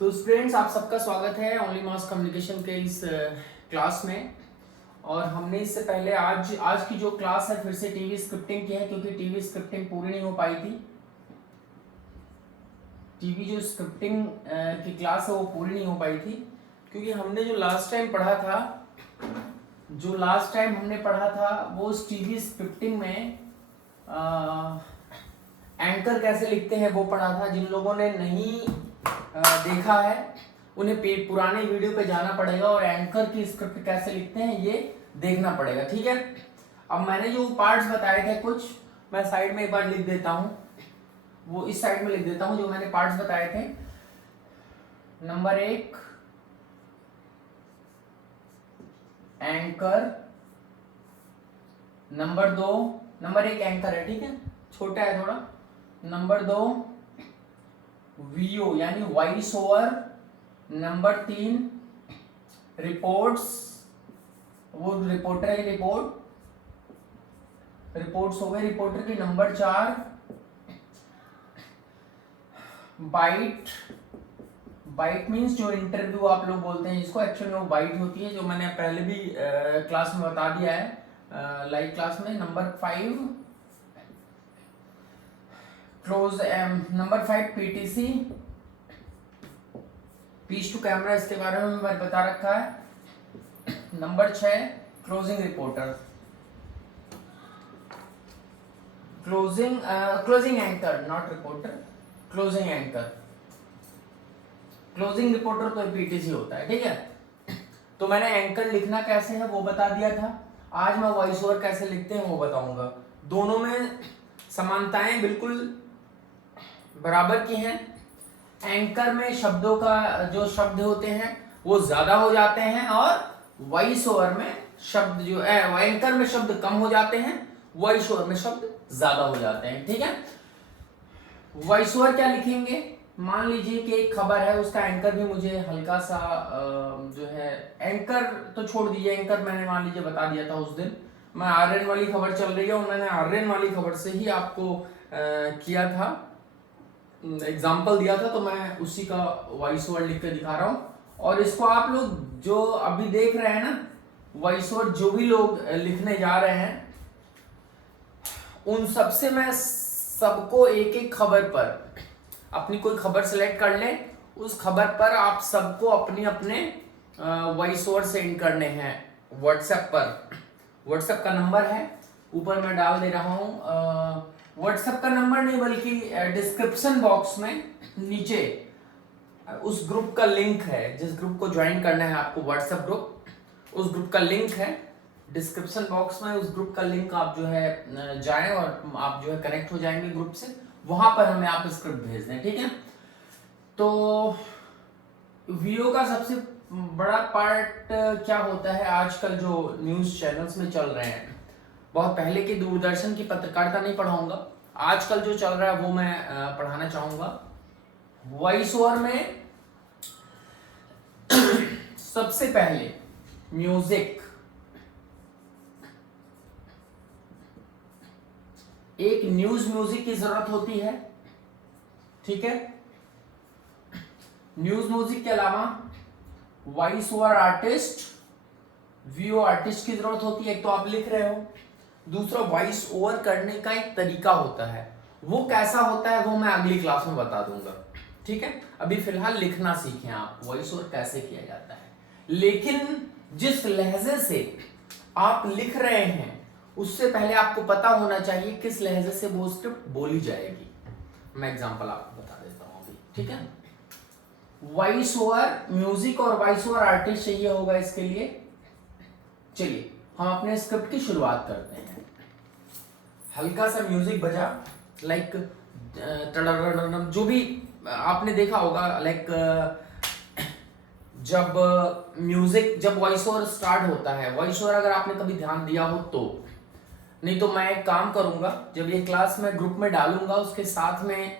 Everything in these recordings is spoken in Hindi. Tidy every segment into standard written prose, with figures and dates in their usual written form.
तो स्टूडेंट्स, आप सबका स्वागत है ओनली मास कम्युनिकेशन के इस क्लास में। और हमने इससे पहले आज की जो क्लास है फिर से टीवी स्क्रिप्टिंग की है, क्योंकि टीवी स्क्रिप्टिंग पूरी नहीं हो पाई थी। टीवी जो स्क्रिप्टिंग की क्लास है वो पूरी नहीं हो पाई थी, क्योंकि हमने जो लास्ट टाइम हमने पढ़ा था वो उस टीवी स्क्रिप्टिंग में एंकर कैसे लिखते हैं वो पढ़ा था। जिन लोगों ने नहीं देखा है उन्हें पुराने वीडियो पे जाना पड़ेगा और एंकर की स्क्रिप्ट कैसे लिखते हैं ये देखना पड़ेगा, ठीक है। अब मैंने जो पार्ट्स बताए थे कुछ, मैं साइड में एक बार लिख देता हूं, वो इस साइड में लिख देता हूं जो मैंने पार्ट्स बताए थे। नंबर 1 एंकर, नंबर 1 एंकर है, ठीक है, छोटा है थोड़ा। नंबर 2 वीओ यानी वॉइस ओवर। नंबर 3 रिपोर्ट्स, वो रिपोर्टर है, रिपोर्ट्स हो गए रिपोर्टर की। नंबर 4 बाइट मींस जो इंटरव्यू आप लोग बोलते हैं जिसको, एक्चुअली वो बाइट होती है, जो मैंने पहले भी क्लास में बता दिया है, लाइव क्लास में। Number 5 number 5 PTC, piece to camera, इसके बारे में मैंने बता रखा है। Number 6 closing reporter, closing anchor, not reporter, closing anchor. Closing reporter तो पीटीसी होता है, ठीक है। तो मैंने एंकर लिखना कैसे है वो बता दिया था। आज मैं वॉइस ओवर कैसे लिखते हैं वो बताऊंगा। दोनों में समानताएं बिल्कुल बराबर की हैं। एंकर में शब्दों का जो शब्द होते हैं वो ज्यादा हो जाते हैं, और वॉइस ओवर में शब्द जो एंकर में शब्द कम हो जाते हैं, वॉइस ओवर में शब्द ज्यादा हो जाते हैं, ठीक है। वॉइस ओवर क्या लिखेंगे, मान लीजिए कि एक खबर है, उसका एंकर भी मुझे हल्का सा जो है, एंकर तो छोड़ दीजिए, एंकर मैंने मान लीजिए बता दिया था उस दिन। मैं आर्यन वाली खबर चल रही है और मैंने आर्यन वाली खबर से ही आपको किया था, एग्जाम्पल दिया था, तो मैं उसी का वॉइस ओवर लिख के दिखा रहा हूँ। और इसको आप लोग जो अभी देख रहे हैं ना, वॉइस ओवर जो भी लोग लिखने जा रहे हैं उन सबसे मैं सबको एक एक खबर पर, अपनी कोई खबर सेलेक्ट कर लें, उस खबर पर आप सबको अपने अपने वॉइस ओवर सेंड करने हैं व्हाट्सएप पर। व्हाट्सएप का नंबर है ऊपर मैं डाल दे रहा हूँ, व्हाट्सएप का नंबर नहीं बल्कि डिस्क्रिप्शन बॉक्स में नीचे उस ग्रुप का लिंक है, जिस ग्रुप को ज्वाइन करना है आपको, व्हाट्सएप ग्रुप, उस ग्रुप का लिंक है डिस्क्रिप्शन बॉक्स में। उस ग्रुप का लिंक आप जो है जाएं और आप जो है कनेक्ट हो जाएंगे ग्रुप से, वहां पर हमें आप स्क्रिप्ट भेज दें, ठीक है। तो वीडियो का सबसे बड़ा पार्ट क्या होता है, आजकल जो न्यूज चैनल्स में चल रहे हैं, बहुत पहले की दूरदर्शन की पत्रकारिता नहीं पढ़ाऊंगा, आजकल जो चल रहा है वो मैं पढ़ाना चाहूंगा। वॉइस ओवर में सबसे पहले म्यूजिक, एक न्यूज म्यूजिक की जरूरत होती है, ठीक है। न्यूज म्यूजिक के अलावा voice over artist, VO artist की जरूरत होती है। एक तो आप लिख रहे हो, दूसरा वॉइस ओवर करने का एक तरीका होता है, वो कैसा होता है वो मैं अगली क्लास में बता दूंगा, ठीक है। अभी फिलहाल लिखना सीखें आप, वॉइस ओवर कैसे किया जाता है। लेकिन जिस लहजे से आप लिख रहे हैं उससे पहले आपको पता होना चाहिए किस लहजे से वो स्क्रिप्ट बोली जाएगी। मैं एग्जांपल आपको बता देता हूं अभी, ठीक है। वॉइस ओवर म्यूजिक और वॉइस ओवर आर्टिस्ट चाहिए होगा इसके लिए। चलिए हम अपने स्क्रिप्ट की शुरुआत करते हैं। हल्का सा म्यूजिक बजा, लाइक जो भी आपने देखा होगा, लाइक जब वॉइस ओवर स्टार्ट होता है, वॉइस ओवर अगर आपने कभी ध्यान दिया हो तो, नहीं तो मैं एक काम करूंगा, जब ये क्लास मैं ग्रुप में डालूंगा उसके साथ में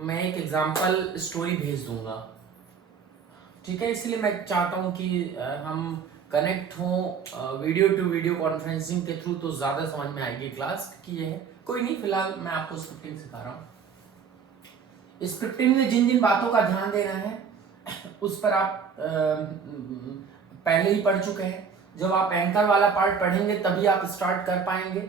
मैं एक एग्जांपल स्टोरी भेज दूंगा, ठीक है। इसलिए मैं चाहता हूं कि हम कनेक्ट हों वीडियो टू वीडियो कॉन्फ्रेंसिंग के थ्रू, तो ज्यादा समझ में आएगी क्लास की। ये है कोई नहीं, फिलहाल मैं आपको स्क्रिप्टिंग सिखा रहा हूँ। स्क्रिप्टिंग में जिन जिन बातों का ध्यान देना है, उस पर आप पहले ही पढ़ चुके हैं। जब आप एंकर वाला पार्ट पढ़ेंगे तभी आप स्टार्ट कर पाएंगे।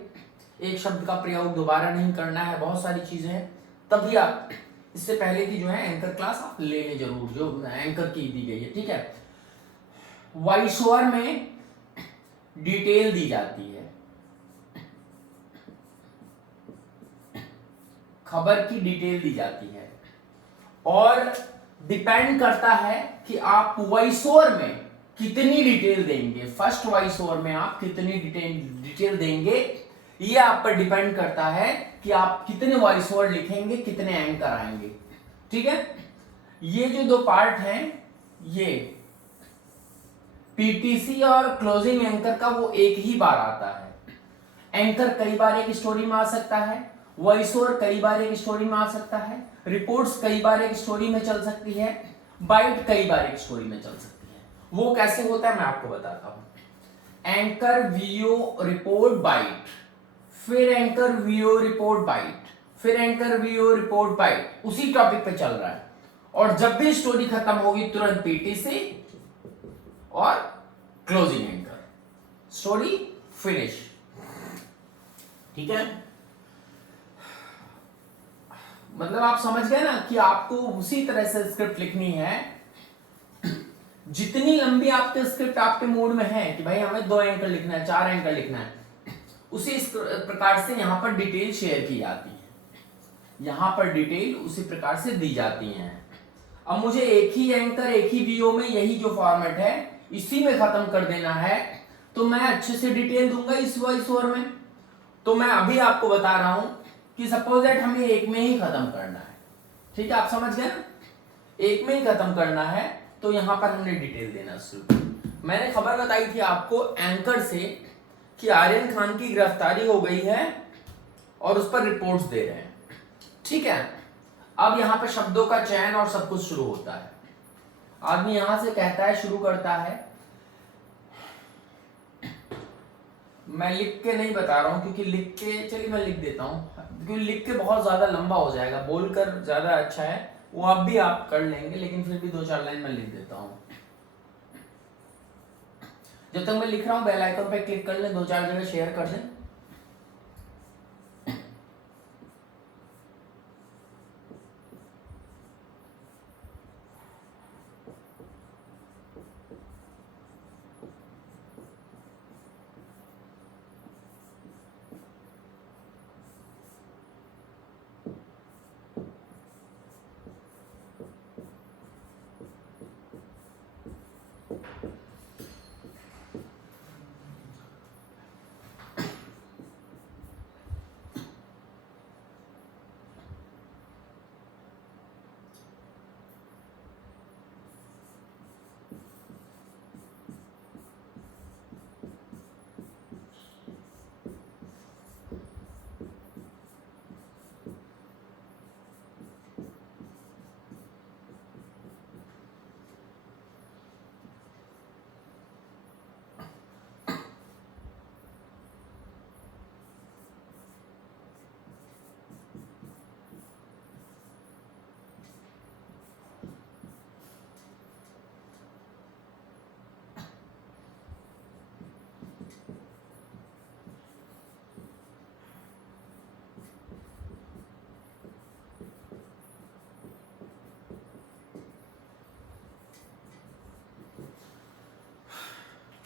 एक शब्द का प्रयोग दोबारा नहीं करना है, बहुत सारी चीजें हैं, तभी आप इससे पहले की जो है एंकर क्लास आप ले लें जरूर, जो एंकर की दी गई है, ठीक है। वॉइस ओवर में डिटेल दी जाती है, खबर की डिटेल दी जाती है, और डिपेंड करता है कि आप वॉइस ओवर में कितनी डिटेल देंगे। फर्स्ट वॉइस ओवर में आप कितनी डिटेल देंगे, ये आप पर डिपेंड करता है कि आप कितने वॉइस ओवर लिखेंगे, कितने एंकर आएंगे, ठीक है। ये जो दो पार्ट हैं, ये पीटीसी और क्लोजिंग एंकर का वो एक ही बार आता है। एंकर कई बार एक स्टोरी में आ सकता है, वॉइस ओवर कई बार एक स्टोरी में आ सकता है, रिपोर्ट्स कई बार एक स्टोरी में चल सकती है, बाइट कई बार एक स्टोरी में चल सकती है। वो कैसे होता है मैं आपको बताता हूं। एंकर वीओ रिपोर्ट बाइट, फिर एंकर वीओ रिपोर्ट बाइट, फिर एंकर वीओ रिपोर्ट बाइट, उसी टॉपिक पे चल रहा है। और जब भी स्टोरी खत्म होगी तुरंत पीटीसी और क्लोजिंग एंकर, स्टोरी फिनिश, ठीक है। मतलब आप समझ गए ना कि आपको उसी तरह से स्क्रिप्ट लिखनी है। जितनी लंबी आपकी स्क्रिप्ट आपके मूड में है कि भाई हमें 2 एंकर लिखना है, 4 एंकर लिखना है, उसी प्रकार से यहां पर डिटेल शेयर की जाती है, यहां पर डिटेल उसी प्रकार से दी जाती है। अब मुझे एक ही एंकर, एक ही वीओ में यही जो फॉर्मेट है इसी में खत्म कर देना है, तो मैं अच्छे से डिटेल दूंगा इस वॉइस ओवर में। तो मैं अभी आपको बता रहा हूं कि सपोज दैट हमें एक में ही खत्म करना है, ठीक है, आप समझ गए ना, एक में ही खत्म करना है, तो यहां पर हमने डिटेल देना शुरू। मैंने खबर बताई थी आपको एंकर से कि आर्यन खान की गिरफ्तारी हो गई है और उस पर रिपोर्ट्स दे रहे हैं, ठीक है। अब यहां पर शब्दों का चयन और सब कुछ शुरू होता है। आदमी यहां से कहता है, शुरू करता है, मैं लिख के नहीं बता रहा हूं क्योंकि लिख के, चलिए मैं लिख देता हूं क्योंकि लिख के बहुत ज्यादा लंबा हो जाएगा, बोलकर ज्यादा अच्छा है, वो अब भी आप कर लेंगे, लेकिन फिर भी 2-4 लाइन में लिख देता हूं। जब तक मैं लिख रहा हूं बेल आइकन पे क्लिक कर लें, 2-4 जगह शेयर कर दें।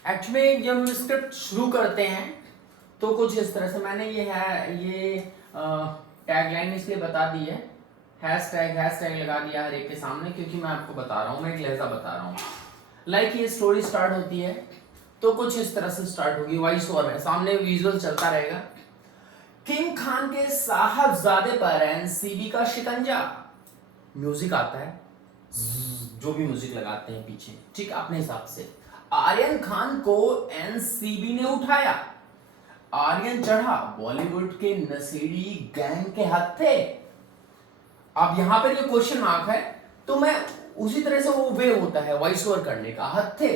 एक्चुअली जब हम स्क्रिप्ट शुरू करते हैं तो कुछ इस तरह से, मैंने ये टैगलाइन इसलिए बता दी है, हैशटैग लगा दिया हर एक के सामने, क्योंकि मैं आपको बता रहा हूँ, मैं एक लहजा बता रहा हूँ। लाइक ये स्टोरी स्टार्ट होती है तो कुछ इस तरह से स्टार्ट होगी, वॉइस ओवर है, सामने विजुअल चलता रहेगा। किंग खान के साहबजादे पर एनसीबी का शिकंजा, म्यूजिक आता है, जो भी म्यूजिक लगाते हैं पीछे, ठीक, अपने हिसाब से। आर्यन खान को एनसीबी ने उठाया, आर्यन चढ़ा बॉलीवुड के नशेड़ी गैंग के हत्थे। अब यहां पर ये क्वेश्चन मार्क है, तो मैं उसी तरह से वो वे होता है वॉइस ओवर करने का, हत्थे,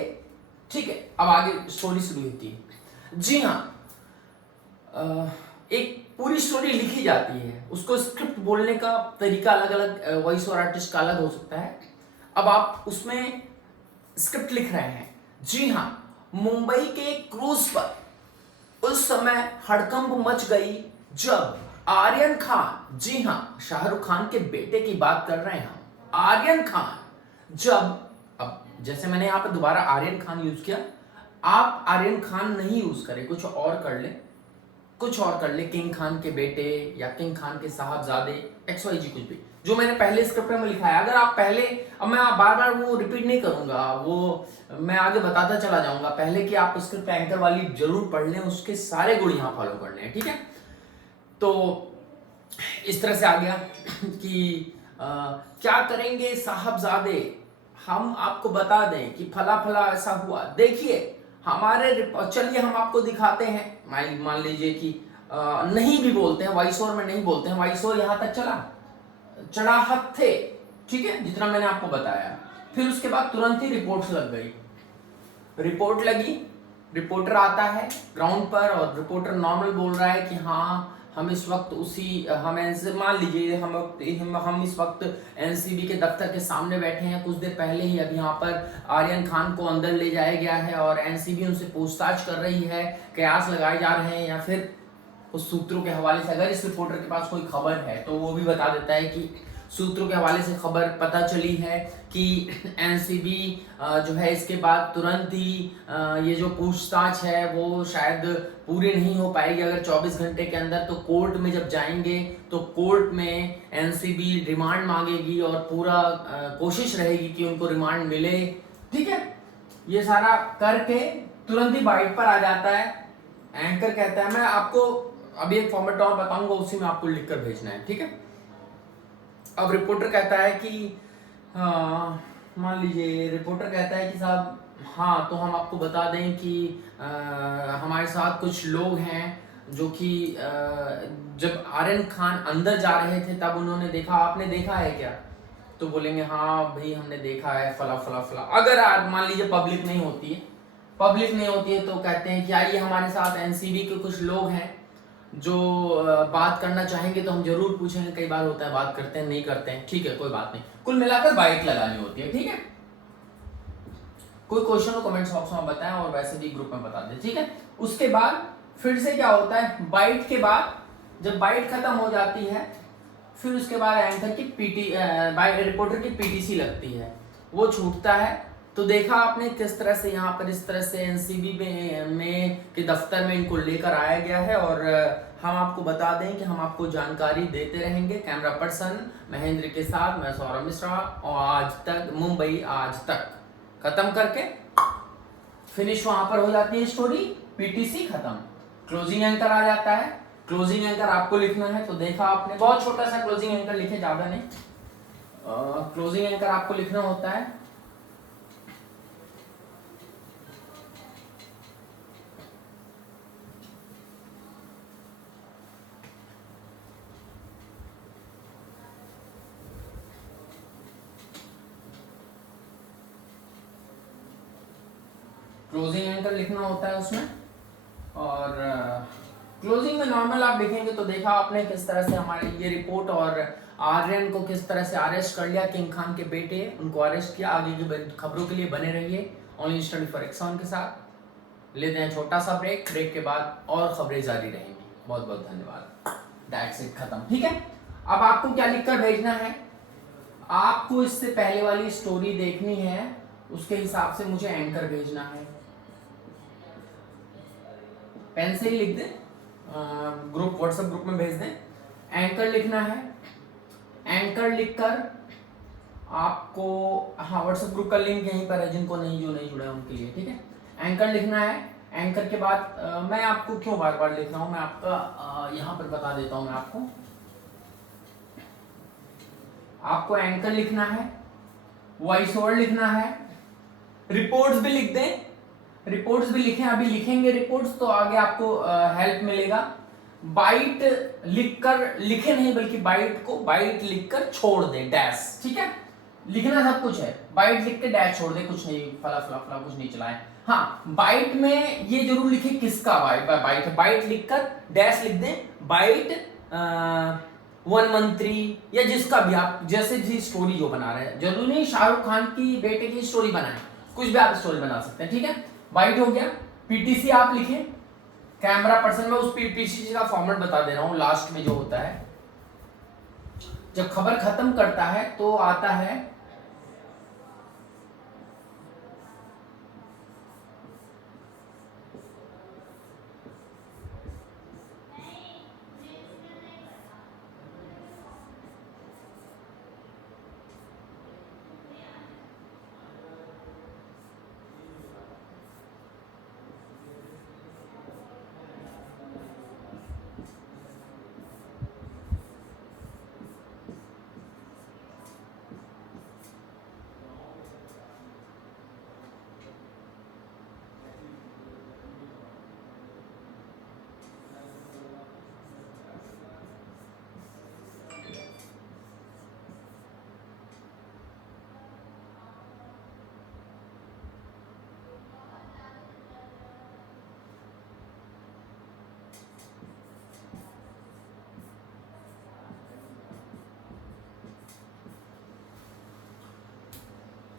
ठीक है। अब आगे स्टोरी शुरू होती है। जी हाँ, एक पूरी स्टोरी लिखी जाती है, उसको स्क्रिप्ट बोलने का तरीका अलग अलग, वॉइस ओवर आर्टिस्ट का अलग हो सकता है। अब आप उसमें स्क्रिप्ट लिख रहे हैं। जी हाँ, मुंबई के क्रूज पर उस समय हड़कंप मच गई जब आर्यन खान, जी हाँ शाहरुख खान के बेटे की बात कर रहे हैं हम, आर्यन खान जब, अब जैसे मैंने यहां पर दोबारा आर्यन खान यूज किया, आप आर्यन खान नहीं यूज करें, कुछ और कर ले, कुछ और कर ले, किंग खान के बेटे या किंग खान के साहबजादे, XYZ कुछ भी, जो मैंने पहले स्क्रिप्ट में लिखा है। अगर आप पहले, अब मैं बार बार वो रिपीट नहीं करूंगा, वो मैं आगे बताता चला जाऊंगा, पहले कि आप स्क्रिप्ट एंकर वाली जरूर पढ़ लें, उसके सारे गुण यहाँ फॉलो कर लें, ठीक है। तो इस तरह से आ गया कि क्या करेंगे साहबजादे, हम आपको बता दें कि फला फला ऐसा हुआ, देखिए हमारे, चलिए हम आपको दिखाते हैं, मान लीजिए कि नहीं भी बोलते हैं, वॉइस ओवर में नहीं बोलते हैं, वॉइस ओवर यहां तक चला, चढ़ाहट थे, ठीक है, जितना मैंने आपको बताया। फिर उसके बाद तुरंत ही रिपोर्ट लग गई, रिपोर्ट लगी, रिपोर्टर आता है ग्राउंड पर और रिपोर्टर नॉर्मल बोल रहा है कि हाँ हम इस वक्त मान लीजिए हम इस वक्त एनसीबी के दफ्तर के सामने बैठे हैं, कुछ देर पहले ही अब यहाँ पर आर्यन खान को अंदर ले जाया गया है और एनसीबी उनसे पूछताछ कर रही है, कयास लगाए जा रहे हैं, या फिर उस सूत्रों के हवाले से अगर इस रिपोर्टर के पास कोई खबर है तो वो भी बता देता है कि सूत्रों के हवाले से खबर पता चली है कि एनसीबी जो है इसके बाद तुरंत ही ये जो पूछताछ है वो शायद पूरी नहीं हो पाएगी अगर 24 घंटे के अंदर, तो कोर्ट में जब जाएंगे तो कोर्ट में एनसीबी रिमांड मांगेगी और पूरा कोशिश रहेगी कि उनको रिमांड मिले, ठीक है। ये सारा करके तुरंत ही बाइट पर आ जाता है, एंकर कहता है, मैं आपको अभी एक फॉर्मेट और बताऊंगा, उसी में आपको लिखकर भेजना है, ठीक है। अब रिपोर्टर कहता है कि मान लीजिए रिपोर्टर कहता है कि साहब हाँ, तो हम आपको बता दें कि हमारे साथ कुछ लोग हैं जो कि जब आर्यन खान अंदर जा रहे थे तब उन्होंने देखा, आपने देखा है क्या? तो बोलेंगे हाँ भाई हमने देखा है, फला फला फला। अगर मान लीजिए पब्लिक नहीं होती है तो कहते हैं कि आइए हमारे साथ एनसीबी के कुछ लोग हैं जो बात करना चाहेंगे तो हम जरूर पूछेंगे, कई बार होता है बात करते हैं नहीं करते हैं, ठीक है कोई बात नहीं, कुल मिलाकर बाइट लगानी होती है, ठीक है। कोई क्वेश्चन हो कमेंट्स बॉक्स में बताएं और वैसे भी ग्रुप में बता दें, ठीक है। उसके बाद फिर से क्या होता है, बाइट के बाद जब बाइट खत्म हो जाती है फिर उसके बाद एंकर की रिपोर्टर की पीटीसी लगती है, वो छूटता है। तो देखा आपने किस तरह से यहाँ पर इस तरह से एनसीबी में के दफ्तर में इनको लेकर आया गया है, और हम आपको बता दें कि हम आपको जानकारी देते रहेंगे। कैमरा पर्सन महेंद्र के साथ मैं सौरभ मिश्रा, और आज तक मुंबई आज तक खत्म करके फिनिश वहां पर हो जाती है स्टोरी, पीटीसी खत्म, क्लोजिंग एंकर आ जाता है। क्लोजिंग एंकर आपको लिखना है, तो देखा आपने बहुत छोटा सा क्लोजिंग एंकर लिखे, ज्यादा नहीं। क्लोजिंग एंकर आपको लिखना होता है क्लोजिंग एंकर लिखना होता है उसमें, और क्लोजिंग में नॉर्मल आप लिखेंगे तो देखा आपने किस तरह से हमारे ये रिपोर्ट और आर्यन को किस तरह से अरेस्ट कर लिया, किंग खान के बेटे उनको अरेस्ट किया। आगे की खबरों के लिए बने रहिए ओनली स्टडी फॉर एक्सॉन के साथ। लेते हैं छोटा सा ब्रेक, ब्रेक के बाद और खबरें जारी रहेंगी। बहुत बहुत धन्यवाद। दैट्स इट, खत्म, ठीक है। अब आपको क्या लिखकर भेजना है, आपको इससे पहले वाली स्टोरी देखनी है, उसके हिसाब से मुझे एंकर भेजना है। पेन से ही लिख दें, ग्रुप व्हाट्सएप ग्रुप में भेज दें। एंकर लिखना है, एंकर लिखकर आपको, हाँ व्हाट्सएप ग्रुप का लिंक यहीं पर है, जिनको नहीं जो नहीं जुड़े हैं उनके लिए, ठीक है। एंकर लिखना है, एंकर के बाद मैं आपको क्यों बार बार लिख रहा हूं, मैं आपका यहाँ पर बता देता हूं। मैं आपको एंकर लिखना है, वॉइस ओवर लिखना है, रिपोर्ट्स भी लिख दें, रिपोर्ट्स भी लिखें, अभी लिखेंगे रिपोर्ट्स तो आगे आपको हेल्प मिलेगा। बाइट लिखकर, लिखे नहीं बल्कि बाइट को बाइट लिखकर छोड़ दे, डैश, ठीक है। लिखना सब कुछ है, बाइट लिख के डैश छोड़ दे, कुछ नहीं फला फला फला कुछ नहीं चलाए। हाँ, बाइट में ये जरूर लिखे किसका बाइट है, बाइट लिखकर डैश लिख दें, बाइट वन मंत्री या जिसका भी आप जैसे जी स्टोरी जो बना रहे हैं, जरूरी नहीं शाहरुख खान की बेटे की स्टोरी बनाए, कुछ भी आप स्टोरी बना सकते हैं, ठीक है। बाइट हो गया। पीटीसी आप लिखें, कैमरा पर्सन में उस पीटीसी का फॉर्मेट बता दे रहा हूं, लास्ट में जो होता है जब खबर खत्म करता है तो आता है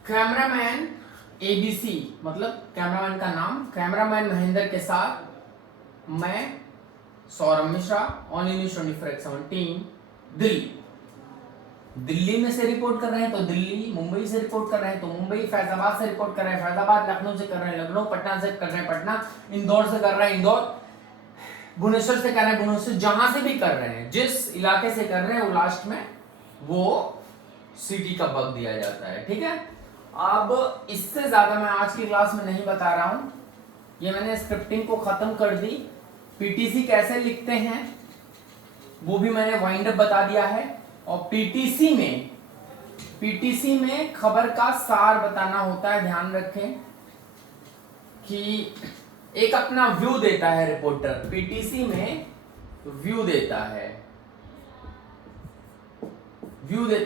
कैमरामैन एबीसी, मतलब कैमरामैन का नाम, कैमरामैन महेंद्र के साथ मैं सौरभ मिश्रा, ऑनली न्यूज 24/17 दिल्ली। दिल्ली में से रिपोर्ट कर रहे हैं तो दिल्ली, मुंबई से रिपोर्ट कर रहे हैं तो मुंबई, फैजाबाद से रिपोर्ट कर रहे हैं फैजाबाद, लखनऊ से कर रहे हैं लखनऊ, पटना से कर रहे हैं पटना, इंदौर से कर रहे हैं इंदौर, भुवनेश्वर से कर रहे हैं भुवनेश्वर, जहां से भी कर रहे हैं, जिस इलाके से कर रहे हैं वो लास्ट में वो सिटी का बग दिया जाता है, ठीक है। अब इससे ज्यादा मैं आज की क्लास में नहीं बता रहा हूं, ये मैंने स्क्रिप्टिंग को खत्म कर दी। पीटीसी कैसे लिखते हैं वो भी मैंने वाइंड अप बता दिया है, और पीटीसी में खबर का सार बताना होता है। ध्यान रखें कि एक अपना व्यू देता है रिपोर्टर, पीटीसी में व्यू देता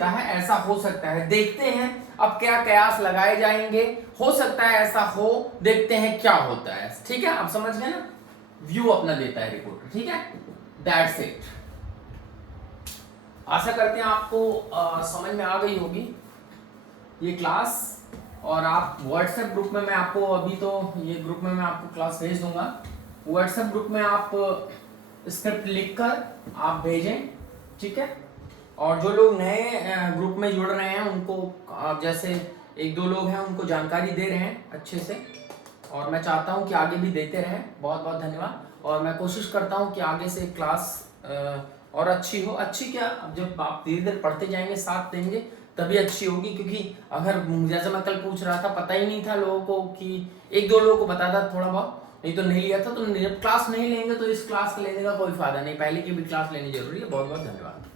है, ऐसा हो सकता है, देखते हैं अब क्या कयास लगाए जाएंगे, हो सकता है ऐसा हो, देखते हैं क्या होता है, ठीक है। आप समझ गए ना, व्यू अपना देता है रिपोर्टर, ठीक है। That's it. आशा करते हैं आपको समझ में आ गई होगी ये क्लास, और आप व्हाट्सएप ग्रुप में, मैं आपको अभी तो ये ग्रुप में मैं आपको क्लास भेज दूंगा, व्हाट्सएप ग्रुप में आप स्क्रिप्ट लिखकर आप भेजें, ठीक है। और जो लोग नए ग्रुप में जुड़ रहे हैं उनको आप जैसे एक दो लोग हैं उनको जानकारी दे रहे हैं अच्छे से, और मैं चाहता हूं कि आगे भी देते रहें। बहुत बहुत धन्यवाद, और मैं कोशिश करता हूं कि आगे से क्लास और अच्छी हो। अच्छी क्या, अब जब आप धीरे धीरे पढ़ते जाएंगे, साथ देंगे, तभी अच्छी होगी। क्योंकि अगर जैसे मैं कल पूछ रहा था, पता ही नहीं था लोगों को, कि एक दो लोगों को पता था थोड़ा बहुत, नहीं तो नहीं लिया था, तो जब क्लास नहीं लेंगे तो इस क्लास के लेने का कोई फायदा नहीं, पहले की भी क्लास लेनी जरूरी है। बहुत बहुत धन्यवाद।